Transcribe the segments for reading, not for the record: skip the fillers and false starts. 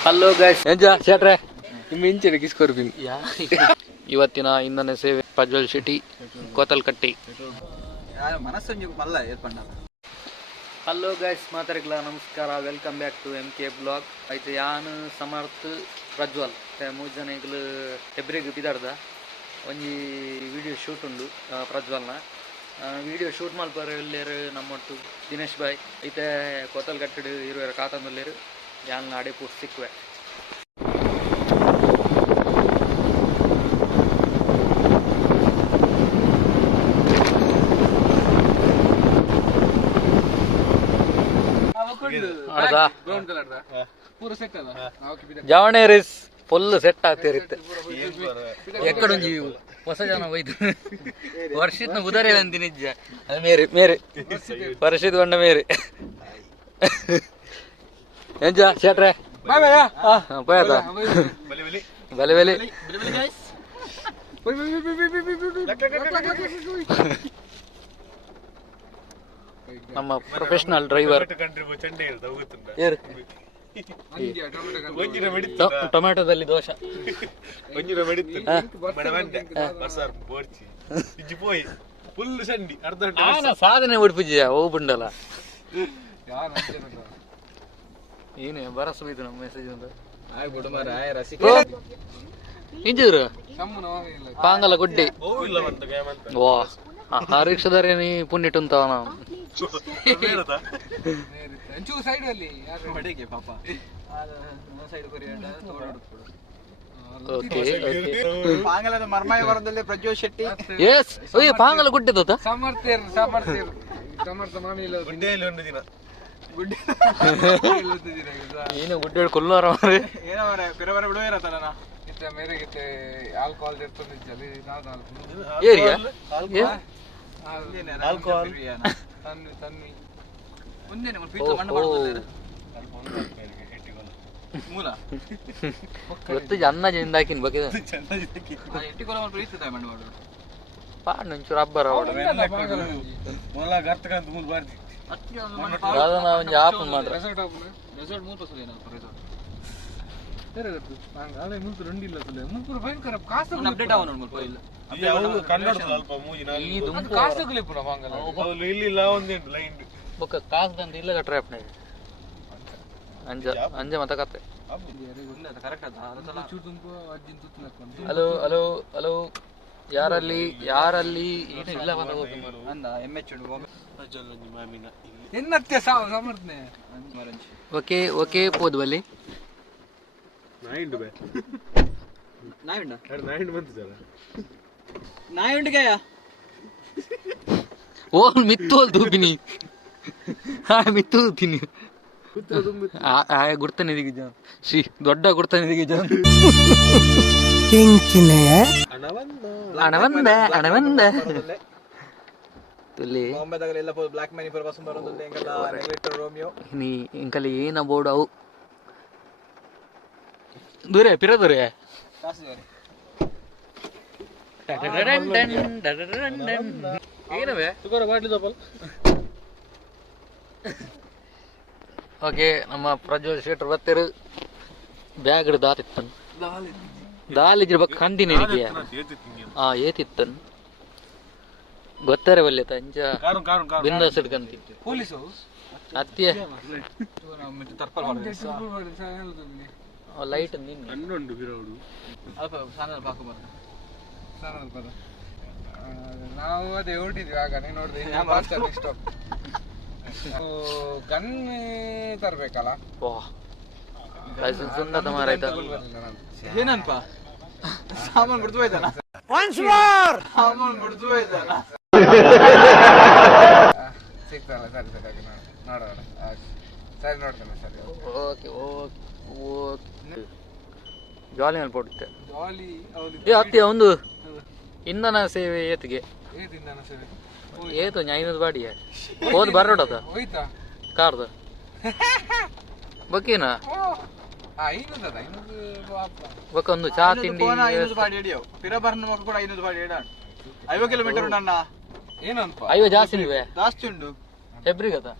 Hello guys ಎಂಜಾ ಶೆಟ್ರೆ ನಿಮ್ಮ ಇಂಚಿನ ಕಿಸ್ಕೊರ್ಬಿನಿ ಇವತ್ತಿನ ಇಂಧನ ಸೇವೆ ಪ್ರಜ್ವಲ್ ಶೆಟ್ಟಿ ಕೋತಲ್ಕಟ್ಟಿ ಹಲೋ ಗೈಸ್ ಮಾತಾಡ್ಲ ನಮಸ್ಕಾರ welcome back to MK blog ಐತೆ ಯಾನು ಸಮರ್ಥ ಪ್ರಜ್ವಲ್ ಮೂರು ಜನ ಈಗಲೂ ಹೆಬ್ರಿಗೆ ಬಿದ್ದಾಡ್ದ ಒಂಜಿ ವಿಡಿಯೋ ಶೂಟ್ ಉಂಡು ಪ್ರಜ್ವಲ್ನ ವಿಡಿಯೋ ಶೂಟ್ ಮಲ್ಪರು ಎಲ್ಲೇರು ನಮ್ಮೊಟ್ಟು ದಿನೇಶ್ ಬಾಯ್ ಐತೆ ಕೋತಲ್ಕಟ್ಟಿಡು ಇರುವರ ಕಾತಂದಲ್ಲೇರು ಯಾನ್ ನಾಡೆ ಪೂಟ್ ಸಿಕ್ಕುವೆ ಜವಣೇರಿಸ್ ಫುಲ್ ಸೆಟ್ ಆಗ್ತಿರುತ್ತೆ ಎಕ್ಕಡೊಂಜಿ ಹೊಸ ಜನ ಹೋಯ್ತು ವರ್ಷದ ಉದರೇ ಅಂತಿ ನಿಜ ಅದು ಮೇರೆ ಮೇರೆ ವರ್ಷದ ಬಂಡ ಮೇರೆ ಎಂಜ ಶೆಟ್ರೆ ಪೋಯತ ಬಲೆ ಬಲೆ ನಮ್ಮ ಪ್ರೊಫೆಷನಲ್ ಡ್ರೈವರ್ ಟೊಮ್ಯಾಟೋದಲ್ಲಿ ದೋಷ ಸಾಧನೆ ಉಡುಪಿಜಿಯ ಹೋಗ್ಬಿಂಡಲ್ಲ ಏನೇ ಬರಸೋಯ್ತು ನಮ್ಮ ಮೆಸೇಜ್ ಇಂಜಿದ್ರು ಪಾಂಗಲ ಗುಡ್ಡಿ ವಾ ಹರೀಕ್ಷದಾರೇನಿ ಪುಣ್ಯಟ್ಟು ಅಂತಾವ ನಾವು ಪ್ರಜ್ವಲ್ ಶೆಟ್ಟಿ ಪಾಂಗಲ ಗುಡ್ಡೆ ಏನು ಗುಡ್ಡೆ ಕೊಲ್ಲೋರ ಆಲ್ಕೋಹಾಲ್ ಗೊತ್ತು ಅನ್ನ ಜಿಂದಾಕಿನ ಬಗ್ಗೆ ಪಾಂಚೂರು ಹಬ್ಬರ ಒಂಜಿ ಆಪ್ ಮಾಡ್ರೆ ಕಾಸು ಇಲ್ಲ ಟ್ರ್ಯಾಪ್ ಅಂಜ ಅಂಜ ಮತ ಕತ್ತೆ ಹಲೋ ಹಲೋ ಹಲೋ ಯಾರಲ್ಲಿ ಯಾರಲ್ಲಿ ಇಲ್ಲ ಓಕೆ ಓಕೆ ಪೋದ್ ಬಲ್ಲಿ ಓ ಮಿತ್ತೋಲ್ ತೂಪಿನಿ ಮಿತ್ತು ತಿನ್ನಿ ಗುಡ್ತಾನೆ ಇದೀಗ ಶ್ರೀ ದೊಡ್ಡ ಗುಡ್ತಾನೆ ಇದೀಗ ಹಣವಂದ ఇంకలి ఏన బోడవు దూరే పిర దూరే ಓಕೆ ನಮ್ಮ ಪ್ರಜ್ವಲ್ ಶೆಟ್ರ್ ಬತ್ತರು ಬ್ಯಾಗ್ ದಾತಿತ್ತನ್ ದಾಲಿಜ್ರ ಬಕ್ ಕಂದಿನ ಏತಿತ್ತನ್ ಗೊತ್ತಾರೆ ಬಲ್ಲೆ ತಂಜ ಬಿಂದಾಸ್ ಹಿಡ್ಕಂತಿತ್ತು ಅತ್ಯ ಲೈಟ್ ನಾವು ಅದೇ ಹೊರಟಿದ್ವಿ ಆಗ ನೀನು ನೋಡಿದ್ರಿ ಗನ್ ತರ್ಬೇಕಲ್ಲ ಏನನ್ಪ ಸಾಮಾನ್ ಬಿಡ್ತು ಹೋಯ್ತಾನ ಸಾಮಾನ್ ಬಿಡ್ತು ಹೋಯ್ತಾನ ಸಿಗ್ತಲ್ಲ ಸರಿ ಸರಿ ನೋಡೋಣ ಸರಿ ನೋಡ್ತೇನೆ ಸರಿ ಓಕೆ ಓಕೆ ಓಕೆ ಜಾಲಿ ಮೇಲೆ ಪಡುತ್ತೆ ಜಾಲಿ ಅತ್ತಿ ಒಂದು ಇಂಧನ ಸೇವೆ ಏತಿಗೆ ಇಂಧನ ಸೇವೆ ಏತು ಐನೂರು ಬಾಡಿಯ ಹೋದ್ ಬರೋಡದ ಹೋಯ್ತಾ ಕಾರ್ದ ಬಕ್ಕೇನ ಬಕ್ಕೊಂದು ಚಾ ತಿಂಡಿ 500 ಬಾಡಿ ಹಿಡಿಯೋ ಪಿರಬರ್ನ ಮಕ್ಕ ಕೂಡ 500 ಬಾಡಿ ಹಿಡ 5 ಕಿಲೋಮೀಟರ್ ಉಂಡಣ್ಣ ಏನಂತ 5 ಜಾಸ್ತಿ ಇವೆ ಜಾಸ್ತಿ ಉಂಡು ಹೆಬ್ರಿಗದ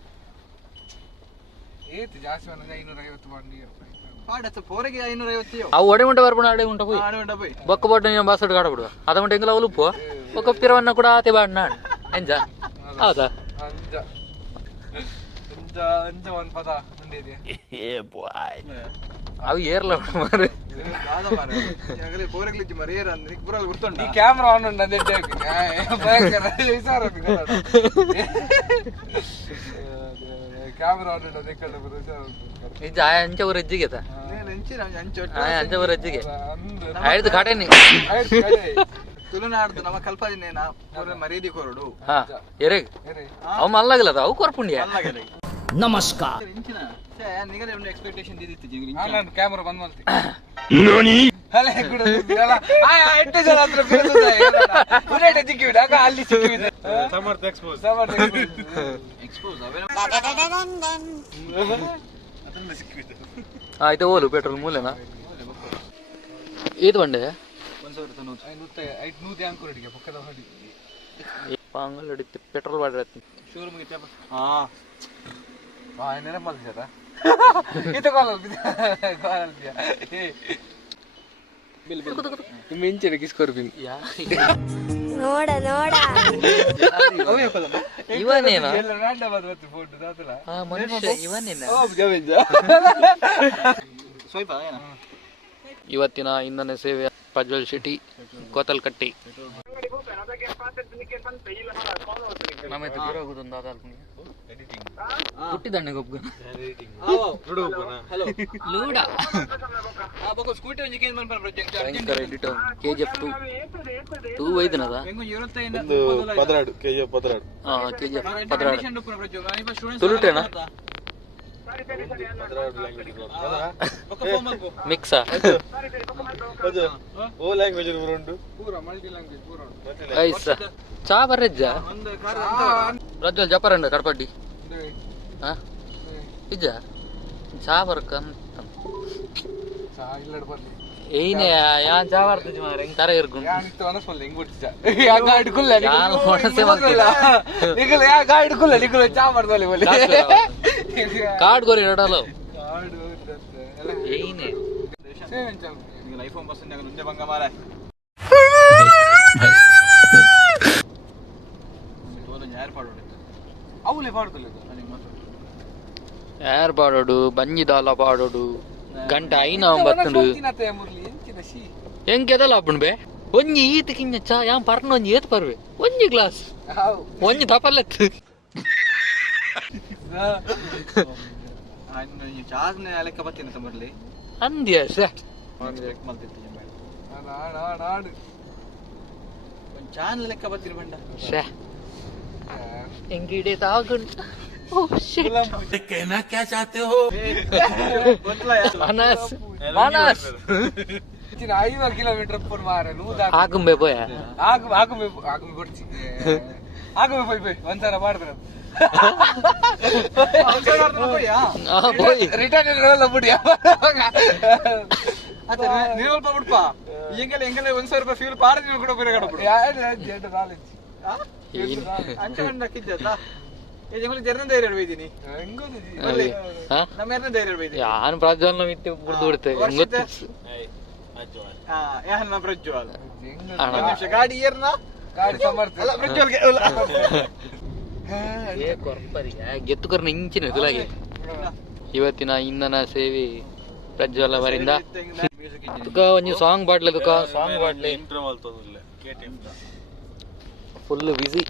ಏತ್ ಜಾಸ್ತಿ ಬಂದ್ರೆ 550 ಬಂಡಿ ಪಾಡತ್ತ ಪೋರೆಗೆ 550 ಅವು ಒಡೆ ಮುಂಟೆ ಬರ್ಬಿಡ ಅಡೆ ಮುಂಟ పోయి ಆಡುಂಡ పోయి బొక్క పట్టు నేను బాసడు కాడబడు అదమంటే ఇంకలా ఉలుపు ఒక పిరవన్న కూడా ఆతే బాడినాడు ఎంజా అవుదా ಅಂಜ ಅಂಜ ಅಂಜ ಒಂದು ಪದ ఉండేది అవి ఏర్లో మరి ಕಾದ ಮಾರೆ ಆಗಲೇ ಪೋರೆಗ್ಲಿಚ್ಚಿ ಮರಿ ಏರ ಅಂದ್ರೆ ಪುರಲ್ ಗುರ್ತುಂಡ ಈ ಕ್ಯಾಮೆರಾ ಆನ್ ಉಂಡ ಅದೇ ಭಯಂಕರ ವಿಚಾರ ಕ್ಯಾಮೆರಾ ಆನ್ ಉಂಡ ಅದೇ ಕಡೆ ఇది అంచ ఊరు ఎజ్జిగేత నేను ఎంచి ಅಂಚ అంచ ఊరు ఎజ్జిಗೆ ఐదు కాటేని ತುಳುನಾಡ್ದು ನಮ್ಮ ಕಲ್ಪದಿನೇನ ಪೂರ ಮರೀದಿ ಕೊರಡು ಹಾ ಎರೆಗ್ ಅವು ಮಲ್ಲಾಗಲದ ಅವು ಕೊರ್ಪುಂಡಿಯ ನಮಸ್ಕಾರ ಇಂಚಿನ ಛೇ ನಿಗಲೇ ಒಂದು ಎಕ್ಸ್ಪೆಕ್ಟೇಷನ್ ದಿದಿತ್ತು ಜಿಂಗ್ರಿ ನಾನು ಕ್ಯಾಮೆರಾ ಬಂದ್ ಮಾಡ್ತಿ ನಾನಿ ಹಲೇ ಕೂಡ ಬಿಡಲ್ಲ ಎಂಟು ಜನ ಹತ್ರ ಬಿಡುತ್ತೆ ಉನೇಟ ಸಿಕ್ಕಿಬಿಡ ಆಗ ಅಲ್ಲಿ ಸಿಕ್ಕಿಬಿದೆ ಸಮರ್ಥ ಎಕ್ಸ್ಪೋಸ್ ಅದನ್ನ ಸಿಕ್ಕಿಬಿದೆ అయితే ఓలు పెట్రోల్ మూలేనా ఏది బండి 500 ಅಂಕುರಡಿಗೆ ಪಕ್ಕದ ಹೊಡಿ ಪಾಂಗಲ್ ಹಿಡಿತು ಪೆಟ್ರೋಲ್ ಬಾಡ್ರತ್ತಿ ಶೋರೂಮ್ ಗೆ ತೇಪ ನೆನಪು ಮಾಡ್ತಿದ್ದ ಇದು ಕಾಲಲ್ ಮಿಂಚಿನ ಕಿಸ್ಕೊರ್ಬಿನ್ ನೋಡ ನೋಡ ಇವನೇನಾ ಎಲ್ಲ ರಾಂಡಮ್ ಆದ ಮತ್ತೆ ಫೋಟೋ ದಾತಲ ಆ ಮನುಷ್ಯ ಇವನೇನಾ ಸ್ವೈಪ ಏನ ಇವತ್ತಿನ ಇಂಧನ ಸೇವೆ ಪ್ರಜ್ವಲ್ ಶೆಟ್ಟಿ ಕೋತಲ್ಕಟ್ಟಿ ನಮಗೆ ದೂರಾಗುತ್ತೊಂದು ಹುಟ್ಟಿದಂಡೆ ಗೊಬ್ಬ ಹಲೋ ಲೂಡ ಬೊಕ ಸ್ಕೂಟಿ ಒಂಜಿ ಕೇನ್ ಮನ್ಪನ ಪ್ರೊಜೆಕ್ಟ್ ಭಯಂಕರ ಎಡಿಟರ್ KGF 2 ಐದನದ ಬೆಂಗು 25 ಪದರಾಡು KGF ಪದರಾಡು KGF ಕಂಡೀಷನ್ ಡುಪುನ ಪ್ರೊಜೆಕ್ಟ್ ಐಪ ಸ್ಟೂಡೆಂಟ್ಸ್ ತುಳುಟೇನಾ ಪದರಾಡು ಲ್ಯಾಂಗ್ವೇಜ್ ಬೊಕ ಫೋನ್ ಮಲ್ಪು ಮಿಕ್ಸಾ ಓ ಲ್ಯಾಂಗ್ವೇಜ್ ಉಂಟು ಪೂರ ಮಲ್ಟಿ ಲ್ಯಾಂಗ್ವೇಜ್ ಪೂರ ಐಸ ಚಾ ಬರ್ರೆಜ್ಜ ಒಂದು ಕಾರ್ ಪ್ರಜ್ವಲ್ ಜಪರಂಡ ಕಡಪಡ್ಡಿ ಹಾ ಇಜ್ಜ ಚಾ ಬರ್ಕ ಚಾ ಇಲ್ಲಡ್ ಬರ್ಲಿ ಏನೇ ಯಾನ್ ಚಾ ಬರ್ತಜಿ ಮಾರೆ ಹೆಂಗ್ ತರ ಇರ್ಗುಂಡು ಯಾನಿತ್ತು ಅನಸ್ವಲ್ಲ ಹೆಂಗ್ ಬಿಡ್ತಿದ್ದ ಯಾ ಗಾಡಿ ಕುಲ್ಲ ಯಾನ್ ಹೊಣಸೆ ಮಾಡ್ತಿಲ್ಲ ನಿಗಲ ಯಾ ಗಾಡಿ ಕುಲ್ಲ ನಿಗಲ ಚಾ ಮಾಡ್ದಲಿ ಬಲಿ ಕಾರ್ಡ್ ಗೋರಿ ರಡಲ ಗಾಡಿ ಎಲ್ಲ ಏನೇ ಸೇವೆನ್ ಚಾ ನಿಮಗೆ ಐಫೋನ್ ಬಸ್ ನ್ಯಾಗ ಮುಂದೆ ಬಂಗ ಮಾರ ತೋಲ ಯಾರ್ ಪಾಡೋಡು ಅವಲೇ ಪಾಡ್ಕೊಲ್ಲ ನನಗೆ ಮಾತ್ರ ಯಾರ್ ಪಾಡೋಡು ಬಂಜಿದಾಲ ಪಾಡೋಡು ಗಂಟ ಐನ ಬತ್ತುಂಡು ತಿನ್ನತೆ ಮುರ್ಲಿ ಎಂಚಿನ ಶೀ ಎಂಕೆದಲ್ಲ ಅಪ್ಪನ್ ಬೇ ಒಂಜಿ ಈತ ಕಿಂಜ ಚಾ ಯಾನ್ ಪರ್ನ ಒಂಜಿ ಏತ್ ಪರ್ವೆ ಒಂಜಿ ಗ್ಲಾಸ್ ಒಂಜಿ ತಪಲೆತ್ ಈ ಚಾಸ್ನೆ ಲೆಕ್ಕ ಬತ್ತೀನಿ ತಮ್ಮಲ್ಲಿ ಅಂದ್ಯ ಸೆ ಎಕ್ಸ್ಪೆಕ್ಟ್ ಮಾಡ್ತಿತ್ತು ನಾಡು ಒಂದು ಚಾನ್ ಲೆಕ್ಕ ಬತ್ತೀನಿ ಬಂಡ ಸೆ ಎಂಗಿಡೆ ತಾಗುಂಟ ಓ ಶಿಟ್ कहना क्या चाहते हो ಮನಸ್ ಮನಸ್ ಇತ್ತಿನ 5 ಕಿಲೋಮೀಟರ್ ಪೂರ್ ಮಾರೆ ನೂದ ಆಗುಂಬೆ ಬೋಯ ಆಗಮೆ ಬರ್ಚಿ ಆಗಮೆ ಪೈ ಒಂದ್ಸಲ ಮಾಡಿದ್ರು ಬೋಯ್ ರಿಟರ್ನ್ ಇರಲ್ಲ ಬಿಡಿ ನೀವು ಸ್ವಲ್ಪ ಬಿಡ್ಪ ಹಿಂಗೆಲ್ಲ ಹೆಂಗೆಲ್ಲ 1,000 ರೂಪಾಯಿ ಫ್ಯೂಲ್ ಪಾಡ ನೀವು ಕೂಡ ಬೇರೆ ಕಡೆ ಜೆಡ್ ನಾಲೆಜ್ ಅಂಚ ಕಿಜ್ಜತ್ತ ಹೆಂಗೆ ಜರ್ನ ಧೈರ್ಯ ಇಡ್ಬೈದೀನಿ ನಮ್ಮ ಯಾರನ್ನ ಧೈರ್ಯ ಇಡ್ಬೈದಿ ಯಾನ್ ಪ್ರಜ್ವಲ್ನ ಮಿತ್ತಿ ಬುಡ್ದು ಬಿಡ್ತೆ ಗೊತ್ತು ಯಾಹನ್ನ ಪ್ರಜ್ವಲ್ ಅಣ್ಣ ನಿಮಿಷ ಗಾಡಿ ಏರ್ನ ಗಾಡಿ ಸಮರ್ಥ ಅಲ್ಲ ಪ್ರಜ್ವಲ್ಗೆ ಏ ಕೊರ್ಪರಿಗೆ ಗೆತ್ತುಕರ್ನ ಇಂಚಿನ ತುಲಾಗೆ ಇವತ್ತಿನ ಇಂಧನ ಸೇವೆ ಪ್ರಜ್ವಲ್ ಅವರಿಂದ ತುಕ ಒಂಜಿ ಸಾಂಗ್ ಬಾಡ್ಲೆ ತುಕ ಸಾಂಗ್ ಬಾಡ್ಲೆ ಫುಲ್ ಬಿಸಿ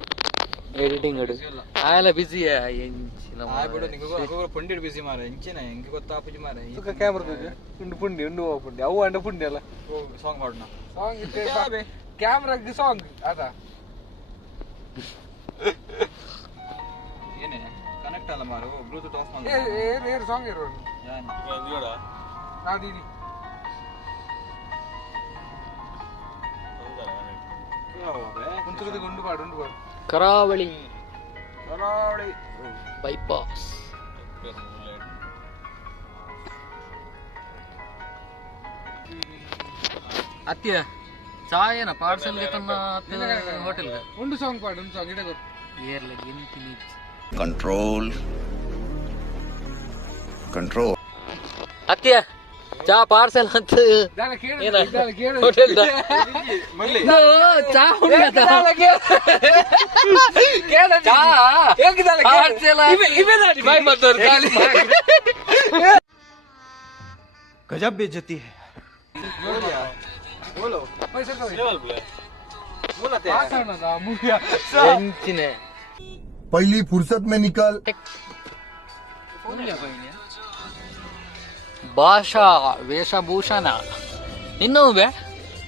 ಎಡಿಟಿಂಗ್ ಅಡು ಆಯಲ್ಲ ಬಿಸಿ ಎಂಚಿನ ಬಿಡು ನಿಂಗೆ ಪುಂಡಿ ಬಿಸಿ ಮಾರ ಇಂಚಿನ ಹೆಂಗೆ ಗೊತ್ತಾಪುಜಿ ಮಾರ ತುಕ ಕ್ಯಾಮ್ರಾ ಉಂಡು ಪುಂಡಿ ಉಂಡು ಹೋಗ ಪುಂಡಿ ಅವು ಅಂಡ ಪುಂಡಿ ಅಲ್ಲ ಸಾಂಗ್ ಮಾಡೋಣ ಸಾಂಗ್ ಕ್ಯಾಮ್ರಾಗೆ ಸಾಂಗ್ ಅದ ಏನೇ ಕನೆಕ್ಟ್ ಅಲ್ಲ ಮಾರು ಬ್ಲೂಟೂತ್ ಆಫ್ ಮಾಡಿ ಏರ್ ಸಾಂಗ್ ಇರೋ ನಾದೀನಿ ಉಂಟು ಪಾಡು ಕರಾವಳಿ ಕರಾವಳಿ ಬೈಪಾಸ್ ಅತ್ಯ ಚಾಯನ ಪಾರ್ಸಲ್ಗೆ ತನ್ನ ಹೋಟೆಲ್ ಉಂಡು ಸಾಂಗ್ ಪಾಡು ಉಂಡು ಸಾಂಗ್ ಇಡ ಏರ್ಲ ಎಂತಿ कंट्रोल control. ಅತ್ತಿಯ ಚಾ ಪಾರ್ಸೆಲ್ ಅಂತ ದಾಲ ಕೇಳು ಏನ? ದಾಲ ಕೇಳು ಹೋಟೆಲ್ ಮಲ್ಲಿ ಚಾ ದಾಲ ಕೇಳು ಕೇಳು ಚಾ ಹೆಂಗ್ ದಾಲ ಕೇಳು ಪಾರ್ಸೆಲ್ ಇವೆ ದಾಡಿ ಬಾಯ್ ಬಂದವರು गजब बेइज्जती है. ಬೋಲೋ ಪೈಸೆ ಕೊಡಿ ಮೂಲತೆ ಮಾತಾಡೋಣ ಮುಗಿಯ ಹೆಂಚಿನೆ पहली फुर्सत में निकल. ಭಾಷಾ ವೇಷಭೂಷಣ ಇನ್ನೂ ಬೇ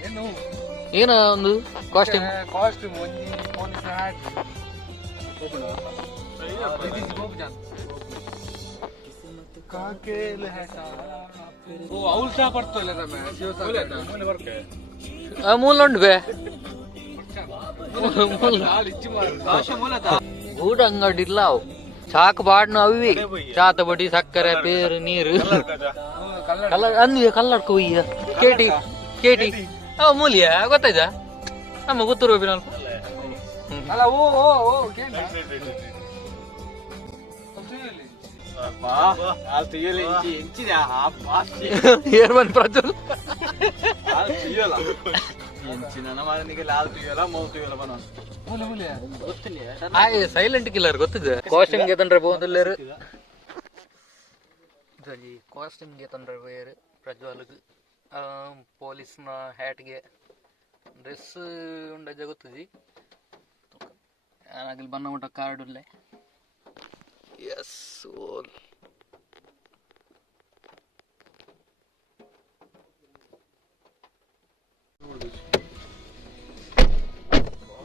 ಏನು ಏನ ಒಂದು ಕಾಸ್ಟ್ಯೂಮ್ ಕಾಸ್ಟ್ಯೂಮ್ ಒಂಜಿ ಪೊಲೀಸ್ ಹ್ಯಾಟ್ ಕಾಕೇಲ್ ಹ್ಯಾಟ್ ಓ ಔಲ್ಟಾ ಪಡ್ತೋಲ್ಲ ನಮ್ಮ ಮೂಲುಂಡು ಬೇ ಹಾಲು ಇಚ್ಚಿ ಮಾರು ಭಾಷೆ ಮೂಲತ ಊಟ ಅಂಗಡಿ ಇಲ್ಲ ಅವು ಚಾಕ್ ಬಾಡ್ನು ಅವಿ ಚಾತ ಬಡಿ ಸಕ್ಕರೆ ಬೇರು ನೀರು ಕಲ್ಲರ್ ಅಂದ್ವಿ ಕಲ್ಲಡ್ಕ ಒಯ್ಯ ಕೇಟಿ ಕೇಟಿ ಅವ ಮೂಲ್ಯ ಗೊತ್ತಾಯ್ತಾ ನಮ್ಮ ಗೊತ್ತಿರುವ ಬಿನಲ್ಪ ಅಲ್ಲ ಓ ಓ ಓ ಕೇಳ ಹಾಲು ತುಯ್ಯಲ್ಲ ಇಂಚಿದೆ ಆ ಭಾಷೆ ಏರ್ ಬಂದ್ ಪ್ರಜ್ವಲ್ ಹಾಲು ತುಯ್ಯಲ್ಲ ಇಂಚಿನ ನಮ್ಮ ಹಾಲು ತುಯ್ಯಲ್ಲ ಮೌ ತುಯ್ಯಲ್ಲ ಬನ ಮೂಲೆ ಮೂಲೆ ಗೊತ್ತಿಲ್ಲ ಆಯ್ ಸೈಲೆಂಟ್ ಕಿಲ್ಲರ್ ಗೊತ್ತಿದೆ ಕಾಸ್ಟ್ಯೂಮ್ಗೆ ತಂದ್ರೆ ಬೋಂದಿಲ್ಲೇರು ಕಾಸ್ಟ್ಯೂಮ್ಗೆ ತಂದ್ರೆ ಬೇರೆ ಪ್ರಜ್ವಲ್ಗೆ ಪೊಲೀಸ್ನ ಹ್ಯಾಟ್ಗೆ ಡ್ರೆಸ್ ಉಂಡಜ ಗೊತ್ತಿದೆ ಆಗಲಿ ಬಣ್ಣ ಊಟ ಕಾರ್ಡ್ ಉಳ್ಳೆ ಎಸ್ ಓಲ್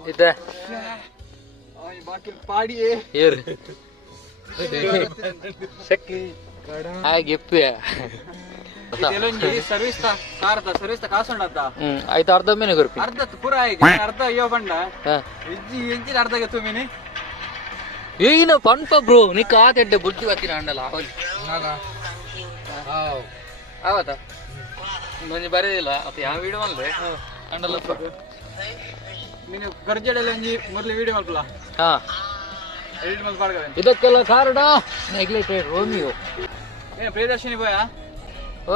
ಇದೆ ಬಾಕಿ ಪಾಡಿಯೇ ಏರ್ ಸಕ್ಕಿ ಹಾಗೆ ಎಪ್ಪೆ ಕೆಲವೊಂದು ಸರ್ವಿಸ್ ಕಾರದ ಸರ್ವಿಸ್ ಕಾಸೊಂಡತ್ತ ಆಯ್ತು ಅರ್ಧ ಮೀನು ಗುರುಪಿ ಅರ್ಧ ಪೂರ ಆಯ್ತು ಅರ್ಧ ಅಯ್ಯೋ ಬಂಡ ಹಾ ಇಜ್ಜಿ ಎಂಚಿನ ಅರ್ಧ ಗೆತ್ತು ಮೀನಿ ಏನ ಪನ್ಪ ಬ್ರೋ ನೀ ಕಾತೆಡ್ಡೆ ಬುಡ್ಡಿ ಬತ್ತಿನ ಅಂಡಲ್ಲ ಅವಲಿ ನಾನಾ ಹಾವ್ ಆವತ್ತ ನಂಗೆ ಬರೆದಿಲ್ಲ ಅದು ಯಾವ ವಿಡಿಯೋ ಅಂದ್ರೆ ಅಂಡಲ್ಲ ನೀನು ಗರ್ಜೆಡೆಲ್ಲ ಒಂಜಿ ಮೊದಲು ವಿಡಿಯೋ ಮಲ್ಪಲ್ಲ ಹಾ ಎಡಿಟ್ ಮಲ್ಪು ಮಾಡ್ಕವೆ ಇದಕ್ಕೆಲ್ಲ ಕಾರಣ ನೆಗ್ಲೆಕ್ಟೆಡ್ ರೋಮಿಯೋ ಏನು ಪ್ರಿಯದರ್ಶಿನಿ ಬೋಯಾ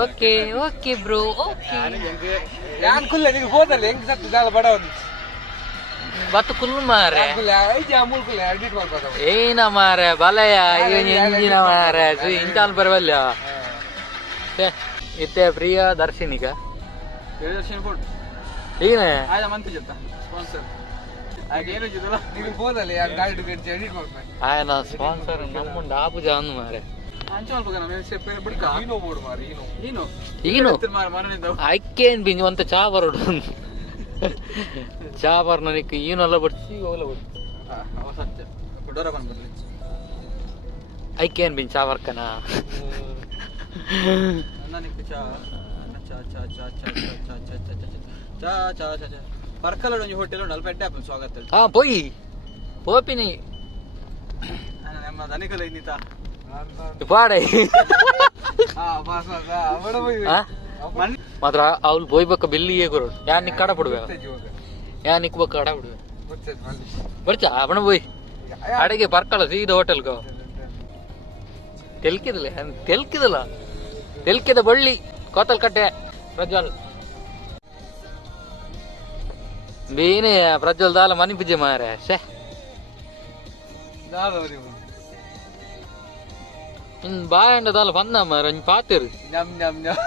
ಓಕೆ ಓಕೆ ಬ್ರೋ ಓಕೆ ಯಾನ್ ಕುಲ್ಲ ನಿಮಗೆ ಹೋದಲ್ಲ ಹೆಂಗ್ ಸತ್ತು ದಾಲ ಬಡ ಒಂದು ಬತ್ತು ಕುಲ್ ಮಾರೆ ಕುಲ್ಲ ಐದು ಅಮೂಲ್ ಕುಲ್ಲ ಎಡಿಟ್ ಮಾಡ್ಬೋದು ಏನ ಮಾರೆ ಬಲಯ ಎಂಜಿನ ಮಾರೆ ಇಂಚಾನ್ ಬರವಲ್ಲ ಇತ್ತೆ ಪ್ರಿಯ ದರ್ಶಿನಿಗ ಪ್ರಿಯದರ್ಶಿನಿ ಫುಡ್ ಏನೇ ಆಯ್ತಾ ಮಂತ್ ಜೊತೆ ಸ್ಪಾನ್ಸರ್ ಹಾಗೆ ಏನು ಇದ್ದಿದ್ದಲ್ಲ ನಿಮಗೆ ಹೋದಲ್ಲ ಯಾರು ಗಾಡಿ ಗಂಟೆ ಎಡಿಟ್ ಮಾಡ್ಬೇಕು ఆయన స్పాన్సర్ నమ్ముండి ఆపు జాను మారే ಅಂಚೆ ಮಲ್ಪಗ ನಾನು ಸೇಪೇನೆ ಬಿಡ್ಕ ನೀನು ಓಡು ಮಾರಿ ನೀನು ఈను ಮರಣಿದ್ದವು ಐಕ್ಕೇನ್ ಬಿಂಜು ಅಂತ ಚಾ ಬರೋಡು ಚಾ ಬರ್ನ ನಿಕ್ ಈನೆಲ್ಲ ಬಡ್ಸಿ ಹೋಗ್ಲ ಬಿಡು ಅವ ಸತ್ಯ ಡೋರ ಬಂದ್ಬರ್ಲಿ ಐಕ್ಕೇನ್ ಬಿಂಜು ಚಾ ಬರ್ಕನ ನನಗೆ ಚಾ ಚಾ ಚಾ ಚಾ ಚಾ ಚಾ ಚಾ ಚಾ ಚಾ ಚಾ ಚಾ ಚಾ ಪರ್ಕಲ ಒಂದು ಹೋಟೆಲ್ ಉಂಟು ಅಲ್ಲಿ ಪೆಟ್ಟೆ ಹಾಕೊಂಡು ಸ್ವಾಗತ ಹಾ ಪೋಯಿ ಪೋಪಿನಿ ನಮ್ಮ ದನಿಕಲ ಇನ್ನಿತ ಪಾಡೈ ಬಸ್ ಬಸ್ ಅವಡ ಹೋಗಿ ಮಾತ್ರ ಅವ್ಳು ಬೋಯ್ಬೇಕ ಬೆಲ್ಲಿಯೇ ಗುರು ಯಾನ್ ನಿಕ್ ಕಡ ಬಿಡ್ವೆ ಯಾನ್ ನಿಕ್ ಕಡ ಬಿಡ್ವೆ ಬರ್ಚಾ ಅವಣ ಬೋಯ್ ಅಡಿಗೆ ಬರ್ಕಳ ಸೀದಾ ಹೋಟೆಲ್ಗ ತೆಲ್ಕಿದಲ್ಲ ತೆಲ್ಕಿದ ಬಳ್ಳಿ ಕೋತಲ್ ಕಟ್ಟೆ ಪ್ರಜ್ವಲ್ ಬೇನೆ ಪ್ರಜ್ವಲ್ ದಾಲ ಮನಿ ಪಿಜ್ಜೆ ಮಾರೆ ಶೇ ಇನ್ ಬಾಯಂಡ ದಾಲ ಬಂದ ಮಾರ ಪಾತೇರು ನಮ್ ನಮ್ ನಮ್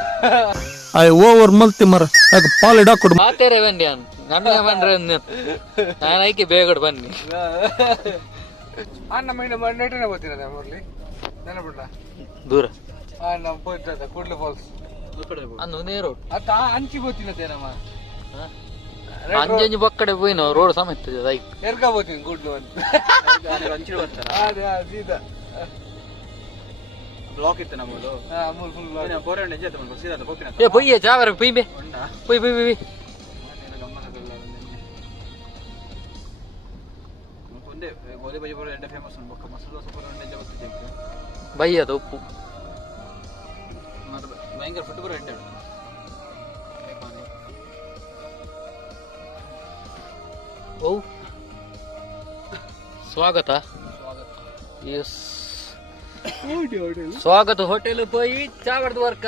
I over multi mar. Like Polly Duck. ಪಾತೇರೆ ಬಂಡಿ ಅನ್ ನನ್ನ ಬಂದ್ರೆ ನಾನು ಐಕೆ ಬೇಗಡ್ ಬನ್ನಿ ಅಣ್ಣ ಮೈಂಡ್ ಮಂಡೇಟನೆ ಬರ್ತೀರ ನಮ್ಮಲ್ಲಿ ನೆನಪಿಡ್ಲ ದೂರ ನಮ್ಮ ಹೋಯ್ತದ ಕೂಡ್ಲು ಫಾಲ್ಸ್ ಅಂದು ನೇರು ಅತ್ತ ಅಂಚಿ ಗೊತ್ತಿಲ್ಲದೇನಮ್ಮ ಅಂಜಂಜಿ ಬಕ್ಕಡೆ ಹೋಯ್ನ ರೋಡ್ ಸಮೇತ ಐಕ್ ಎರ್ಕ ಹೋಗ್ತೀನಿ ಕೂಡ್ಲು ಅಂತ ಅಂಚಿಡು ಬರ್ತಾರ ಅದೇ ಸೀದಾ ಬ್ಲಾಕ್ ಇತ್ತು ನಮ್ಮದು ಅಮೂಲ್ ಫುಲ್ ಬೋರೆ ನಿಜ ತಗೊಂಡು ಸೀದಾ ಹೋಗ್ತೀನಿ ಏ ಪೊಯ್ಯ ಚಾವರ ಪೊಯ್ಬೆ ಉಂಡ ಪೊಯ್ ಪೊಯ್ ಪೊಯ್ ಗಮ್ಮನಗಲ್ಲ ಒಂದೇ ಗೋಧಿ ಬಜ್ಜಿ ಬೋರೆ ಎಂಡ ಫೇಮಸ್ ಉಂಟು ಬೊಕ್ಕ ಮಸಾಲ ದೋಸೆ ಬೋರೆ ಎಂಡ ಜಗತ್ತು ಜಗ್ಗ ಬಯ್ಯದ ಉಪ್ಪು ಭಯಂಕರ ಫುಡ್ ಬೋರೆ ಎಂಡ ಓ ಸ್ವಾಗತ ಎಸ್ ಸ್ವಾಗತ ಹೋಟೆಲ್ ಪೋಯಿ ಚಾವಡ್ದ ವರ್ಕ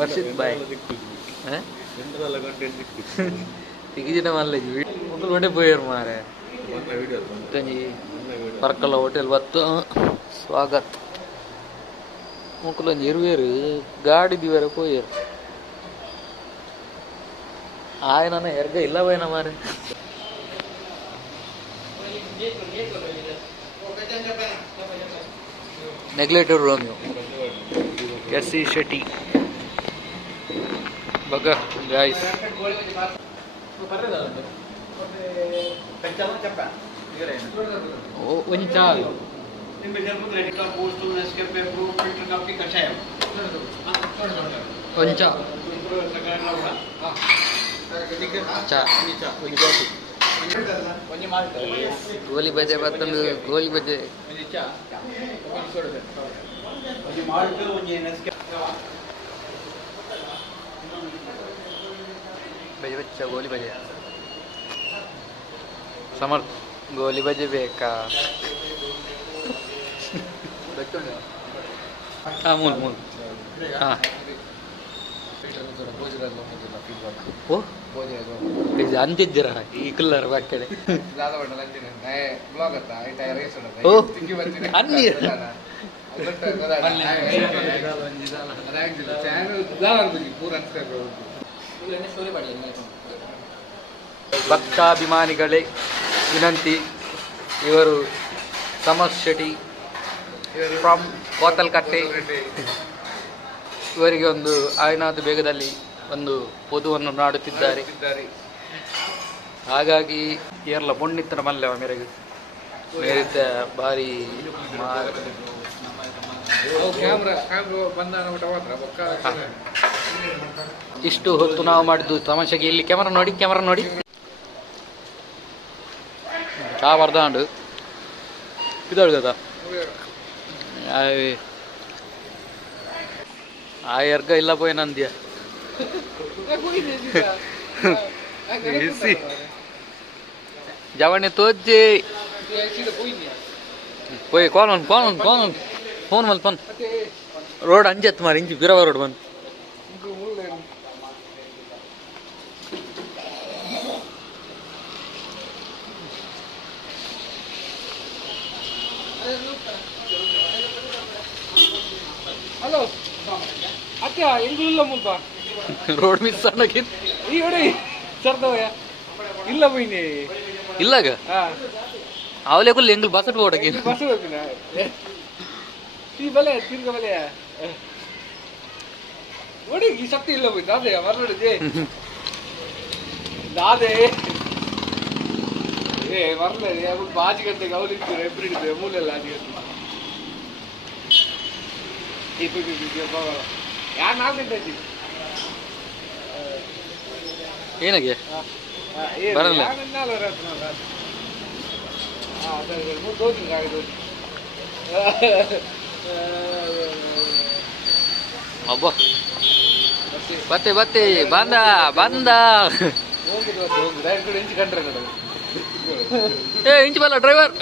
ವರ್ಷಿತ್ ಬಾಯ್ ತಿಗಿಜಿನ ಮಲ್ಲಜಿ ಮುಕ್ಕಲು ಹೊಂಡೆ ಪೋಯರ್ ಮಾರೆ ಪರ್ಕಲ ಹೋಟೆಲ್ ಬತ್ತು ಸ್ವಾಗತ್ ಮುಕ್ಕಲೊಂದು ಇರುವೇರು ಗಾಡಿ ದಿವರ ಪೋಯರು ఆయన ఎరగ ఇలా పోయినా మరి నెగ్లెటెడ్ రోమియో ఎస్సి శెట్టి बघा गाइस ओ ಒಂಚಾ ಒಂಚಾ ಗೋಲಿ ಬಜೆ ಬತ್ತಂದು ಗೋಲಿ ಬಜೆ ಬಜೆ ಬಚ್ಚ ಗೋಲಿ ಬಜೆ ಸಮರ್ಥ ಗೋಲಿ ಬಜೆ ಬೇಕಾ ಹಾಂ ಮೂಲ್ ಮೂಲ್ ಹಾಂ ಓ ಇದು ಅಂತಿದ್ದೀರ ಈ ಕಲ್ಲರ್ ಬಾಕಡೆ ಓ ಅನ್ನಿ ಭಕ್ತಾಭಿಮಾನಿಗಳೇ ವಿನಂತಿ, ಇವರು ಸಮರ್ ಶೆಟ್ಟಿ ಫ್ರಮ್ ಕೋತಲ್ಕಟ್ಟೆ. ಇವರಿಗೆ ಒಂದು ಆಯ್ನಾದ ಬೇಗದಲ್ಲಿ ಒಂದು ವಧುವನ್ನು ನಾಡುತ್ತಿದ್ದಾರೆ. ಹಾಗಾಗಿ ಏರ್ಲ ಪುಣ್ಣಿತ್ತನ ಮಲ್ಲೆವ ಮೇರೆಗೆ ಮೇರಿದ್ದ ಭಾರಿ ಇಷ್ಟು ಹೊತ್ತು ನಾವು ಮಾಡಿದ್ದು ತಮಾಷೆಗೆ. ಇಲ್ಲಿ ಕ್ಯಾಮರಾ ನೋಡಿ ಚಾ ಬರ್ದಾಂಡು ಇದಾಳು కదా ಆ ಎರ್ಗ ಇಲ್ಲ పోయినంద్య ಜವಣೆ ತೋಜ್ಜೆ పోయి కోన్ ఫోన్ మళ్ళీ పన్ రోడ్ అంజెత్ మరి ఇంచి బిరవ రోడ్ పన్ ಹಲೋ ಅತ್ಯ ಎಂಗುಲ್ಲ ಮುಲ್ಪ ರೋಡ್ ಮಿಸ್ ಅನ್ನಕ್ಕೆ ಈ ಹೊಡಿ ಸರ್ದವಯ ಇಲ್ಲ ಬೈನೆ ಇಲ್ಲಾಗ ಅವಲೇ ಕುಲ್ಲ ಎಂಗುಲ್ ಬಸಟ್ ಓಡಕ್ಕೆ ಬಸ್ ಹೋಗಿನ ಈ ಬಲೆ ತಿರ್ಗ ಬಲೆ ಓಡಿ ಈ ಶಕ್ತಿ ಇಲ್ಲ ಬೈ ದಾದೆ ಮರ್ಲಡೆ ದಾದೆ ಏ ಮರ್ಲಡೆ ಯಾರು ಬಾಜಿ ಗಂಟೆಗೆ ಅವಲಿಕ್ಕಿರ ಎಬ್ರಿಡಿದೆ ಮೂಲೆಲ್ಲ ಆದಿ ಯಾರು 4 ಗಂಟೆ ಆಯ್ತು ಏನಕ್ಕೆ ಬರಲ್ಲ ಅಬ್ಬ ಬತ್ತೆ ಬಂದ ಏ ಇಂಚು ಬಲ್ಲ ಡ್ರೈವರ್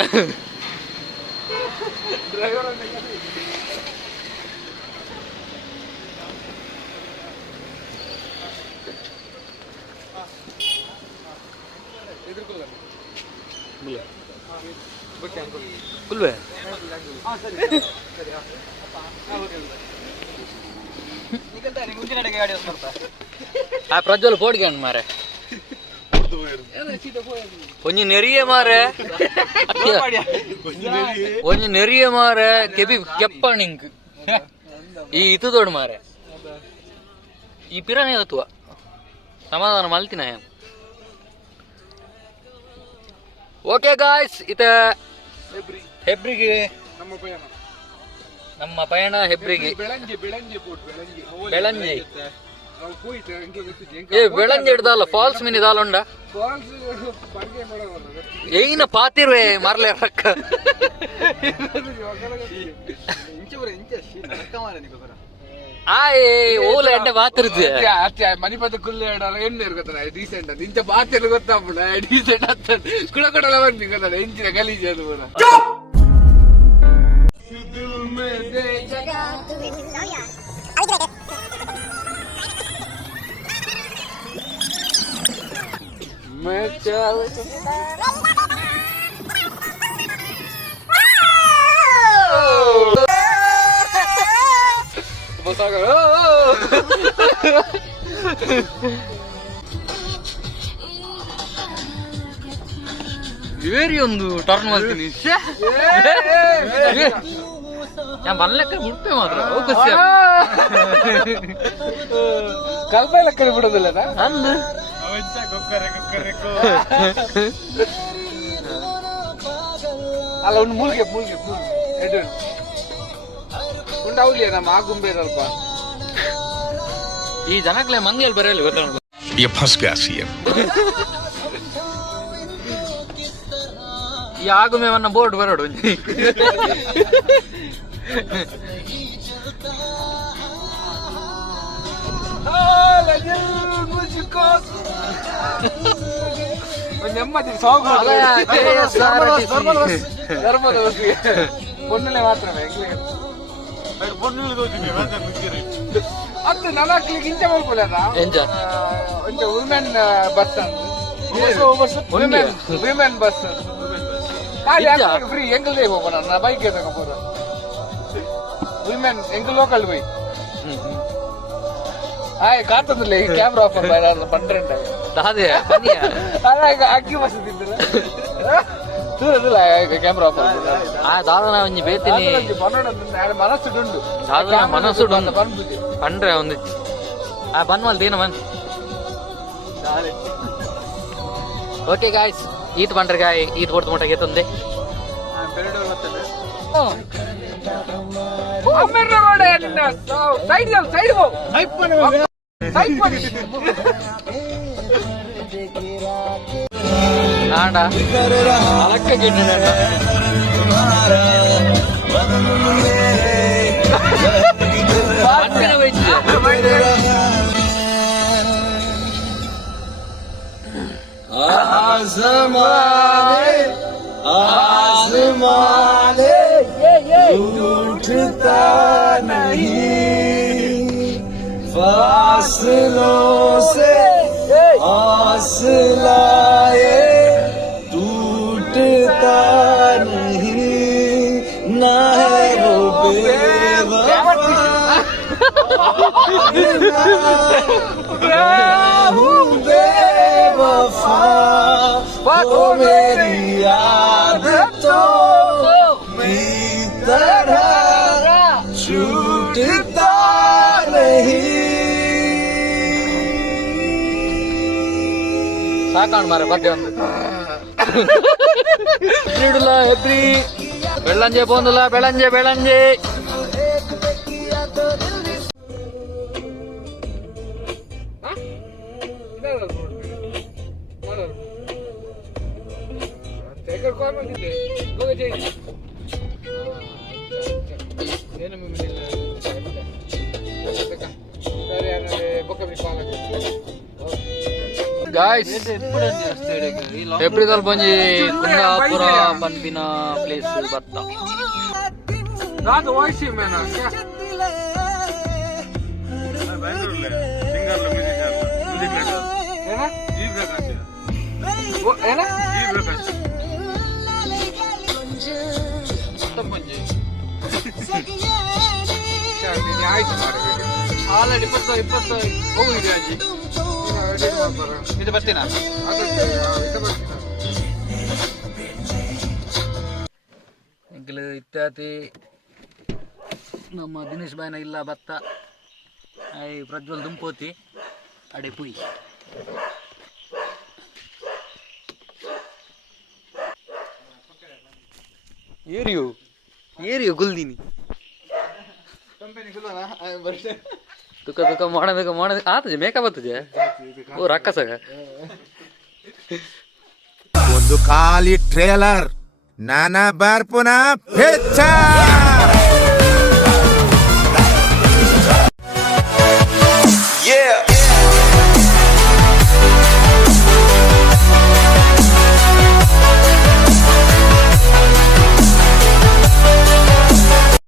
ಕುಲ್ವೆ ಆ ಪ್ರಜ್ವಲ್ ಪೋಡ್ಗೆ ಮಾರೆ ಒಂಜಿ ನೆರಿಯೆ ಮಾರೆ ಒಂಜಿ ನೆರಿಯೆ ಮಾರೆ ಕೆಬಿ ಕೆಪ್ಪಣಿಂಗ್ ಈ ಇದು ದೊಡ್ಡ ಮಾರೆ ಈ ಪಿರಾನೆ ಹತ್ತುವ ಸಮಾಧಾನ ಮಲ್ತಿನ ಓಕೆ ಗಾಯ್ಸ್ ಇತ ಹೆಬ್ರಿಗೆ ನಮ್ಮ ಪಯಣ ಹೆಬ್ರಿಗೆ ಬೆಳಂಜಿ ಏ ಬೆಳಂಜಿ ಹಿಡ್ದಲ್ಲ ಫಾಲ್ಸ್ ಮೀನ್ ಇದಾಲ ಉಂಡ ಏನ ಪಾತಿರ್ವೆ ಮರ್ಲೆ ರಕ್ಕ ಆಯೇ ಓಲ ಎಂಟ ಬಾತಿರ್ತಿ ಅಷ್ಟೇ ಮನಿಪದ ಕುಲ್ಲ ಎಣ್ಣೆ ಇರ್ಕೊತಾನೆ ಡೀಸೆಂಟ್ ಅಂತ ಇಂಚ ಬಾತಿರ್ಲಿ ಗೊತ್ತಾಗ್ಬಿಡ ಡೀಸೆಂಟ್ ಅಂತ ಕುಡ ಕೊಡಲ್ಲ ಬಂದಿ ಗೊತ್ತಾಡ ಇಂಚಿನ ಗಲೀಜು ಅದು ಕೂಡ ಬೇರೆ ಒಂದು ಟರ್ನ್ ಮಾಡ್ತೀನಿ ഞാൻ പറഞ്ഞൊക്കെ മുട്ട മാത്രം ಕಲ್ಪ ಲೆಕ್ಕ ಬಿಡೋದಿಲ್ಲ ಅಂದು ಅಲ್ಲ ಒಂದು ಮೂಲ್ಗೆ ಉಂಡಾವ್ಲಿಯ ನಮ್ಮ ಆ ಗುಂಬೆ ಸ್ವಲ್ಪ ಈ ಜನಕ್ಲೆ ಮಂಗ್ಳಲ್ಲಿ ಬರೆಯಲ್ಲ ಗೊತ್ತಾಗ ये फंस गया सीएम ಈ ಆಗುಮೆವನ್ನ ಬೋರ್ಡ್ ಬರೋಡು ನೆಮ್ಮದಿ ಸಾಗು ಧರ್ಮದ ಬಸ್ಸಿಗೆ பொண்ணுல ಮಾತ್ರವೇ ಅದು ನನಗೆ ಇಂಚ ಬರ್ಬೋದ ಒಂದು women bus women bus free ಎಂಗಲ್ದೇ ಹೋಗೋಣ ನಾ ಬೈಕ್ ತಗೋಬೋದ ವಿಮೆನ್ ಎಂಗ ಲೋಕಲ್ போய் ஆய் காத்ததுல கேமரா ஆஃப் பண்றேன் தாதே பண்ணியா அக்கி வசதில தூரதுல கேமரா ஆஃப் ಆ ದಾದನ ಒಂಜಿ ಬೇತಿನಿ ಮನಸ್ಸುಡುಂಡು ದಾದನ ಮನಸ್ಸುಡು ಪಂಡ್ರೆ ಒಂದು ಆ ಬನ್ವಲ್ ದೇನ ಬನ್ ಓಕೆ ಗಾಯ್ಸ್ ಈತ್ ಪಂಡ್ರೆ ಗಾಯ್ ಈತ್ ಕೊಡ್ತು ಮಟ್ಟ ಗೆತ್ತಂದೆ ആണ്ടാ അലക്ക കേട്ടിട്ടുണ്ട് പണ്ടിനെ വെച്ച് टूटता नहीं फासलों से हौसला ये टूटता नहीं ना है वो बेवफा वो मेरी आदतों तरह छूटता नहीं ಸಾಕಾಣ್ ಮಾರ ಪದ್ಯ ಒಂದು ನೀಡುಲ್ಲ ಹೆಬ್ರಿ ಬೆಳ್ಳಂಜೆ ಪೋಂದುಲ ಬೆಳಂಜೆ ಬೆಳಂಜೆ ಗಾಯ್ಸ್ ಏಪ್ರಿಲ್ ಬಂಜಿ ಕುಂದಾಪುರ ಪನ್ಪಿನ ಪ್ಲೇಸ್ ಬತ್ತ ನಾನು ವಾಯ್ಸ್ ಮೇನ ಏನ ಆಲ್ರೆಡಿ 20 ಹೋಗಿದೆ ಅಜ್ಜಿ ಇದು ಬರ್ತೀನಾ ಇಂಕಲು ಇತ್ಯಾತಿ ನಮ್ಮ ದಿನೇಶ್ ಬಾಯ್ನ ಇಲ್ಲ ಬತ್ತ ಐ ಪ್ರಜ್ವಲ್ ದುಂಪೋತಿ ಅಡೆ ಪುಯ್ ಏರಿಯೋ ಗುಲ್ದಿನಿ ತುಕ ತುಕ ಮಾಡದ ಆತಜೆ ಮೇಕಪ್ ಬರ್ತದೆ ಓ ರಕ್ಕಸಗ ಒಂದು ಖಾಲಿ ಟ್ರೇಲರ್ ನಾನಾ ಬಾರ್ ಪುನಃ